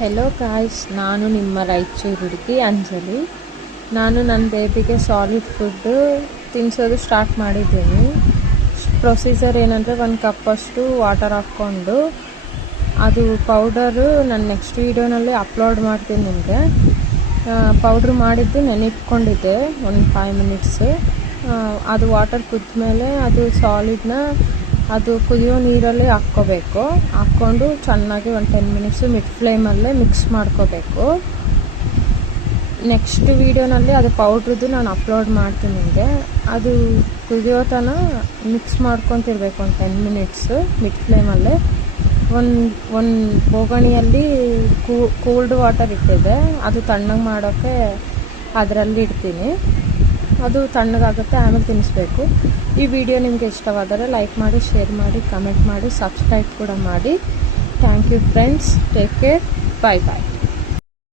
Hello guys, ನಾನು ನಿಮ್ಮ ರಾಯಚೂರು ಹುಡುಗಿ ಅಂಜಲಿ. ನಾನು ನನ್ನ ಬೇಬಿಗೆ ಸಾಲಿಡ್ ಫುಡ್ಡು ತಿನ್ನಿಸೋದು ಸ್ಟಾರ್ಟ್ ಮಾಡಿದ್ದೀನಿ. ಪ್ರೊಸೀಜರ್ ಏನಂದರೆ, 1 ಕಪ್ಪಷ್ಟು ವಾಟರ್ ಹಾಕ್ಕೊಂಡು ಅದು ಪೌಡರು ನಾನು ನೆಕ್ಸ್ಟ್ ವೀಡಿಯೋನಲ್ಲಿ ಅಪ್ಲೋಡ್ ಮಾಡ್ತೀನಿ ನಿಮಗೆ. ಪೌಡ್ರ್ ಮಾಡಿದ್ದು ನೆನಿಟ್ಕೊಂಡಿದ್ದೆ ಒಂದು 5 ಮಿನಿಟ್ಸು. ಅದು ವಾಟರ್ ಕುದ್ದ ಮೇಲೆ ಅದು ಸಾಲಿಡ್ನ ಅದು ಕುದಿಯೋ ನೀರಲ್ಲಿ ಹಾಕ್ಕೊಂಡು ಚೆನ್ನಾಗಿ ಒಂದು 10 ಮಿನಿಟ್ಸು ಮಿಡ್ ಫ್ಲೇಮಲ್ಲೇ ಮಿಕ್ಸ್ ಮಾಡ್ಕೋಬೇಕು. ನೆಕ್ಸ್ಟ್ ವೀಡಿಯೋನಲ್ಲಿ ಅದು ಪೌಡ್ರದ್ದು ನಾನು ಅಪ್ಲೋಡ್ ಮಾಡ್ತೀನಿ ನಿಮಗೆ. ಅದು ಕುದಿಯೋ ತನಕ ಮಿಕ್ಸ್ ಮಾಡ್ಕೊತಿರ್ಬೇಕು ಒಂದು 10 ಮಿನಿಟ್ಸು ಮಿಡ್ ಫ್ಲೇಮಲ್ಲೇ. ಒಂದು ಬೋಗಣಿಯಲ್ಲಿ ಕೂಲ್ಡ್ ವಾಟರ್ ಇಟ್ಟಿದೆ, ಅದು ತಣ್ಣಗೆ ಮಾಡೋಕ್ಕೆ ಅದರಲ್ಲಿ ಇಡ್ತೀನಿ. ಅದು ತಣ್ಣಗಾಗುತ್ತೆ, ಆಮೇಲೆ ತಿನ್ನಿಸ್ಬೇಕು. ಈ ವಿಡಿಯೋ ನಿಮಗೆ ಇಷ್ಟವಾದರೆ ಲೈಕ್ ಮಾಡಿ, ಶೇರ್ ಮಾಡಿ, ಕಮೆಂಟ್ ಮಾಡಿ, ಸಬ್ಸ್ಕ್ರೈಬ್ ಕೂಡ ಮಾಡಿ. Thank you friends. Take care. Bye bye.